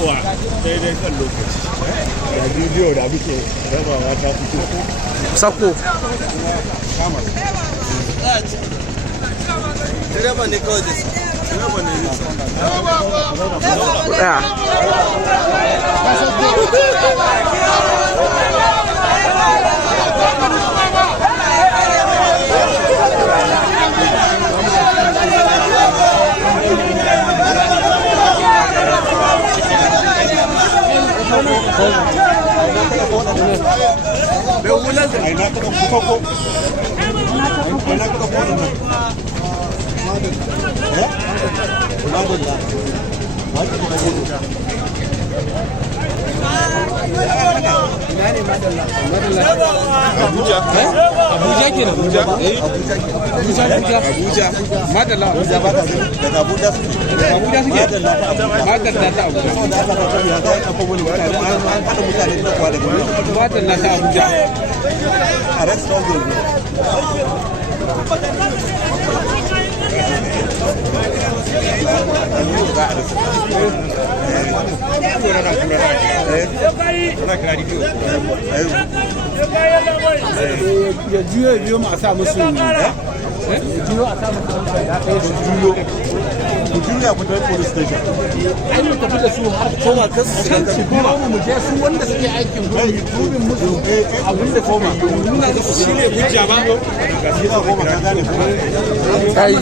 yawa daidai kan lokaci da bidiyo da muke rabawa ta fito sako direba ne kawai da su direba ne Abuja kenan Abuja madalla daga Abuja suke madalla ta Abuja madalla ta Abuja a restaurant ya juyo biyo ma sa musu juyo a sa musu da kai su juyo ku juya ku tafi police station ai mu tafi da su har koma kan su kuma mu je su wanda suke aikin gurin dubin musu abin da koma nuna da su shine hujja ba ga shi na goma ka gane kai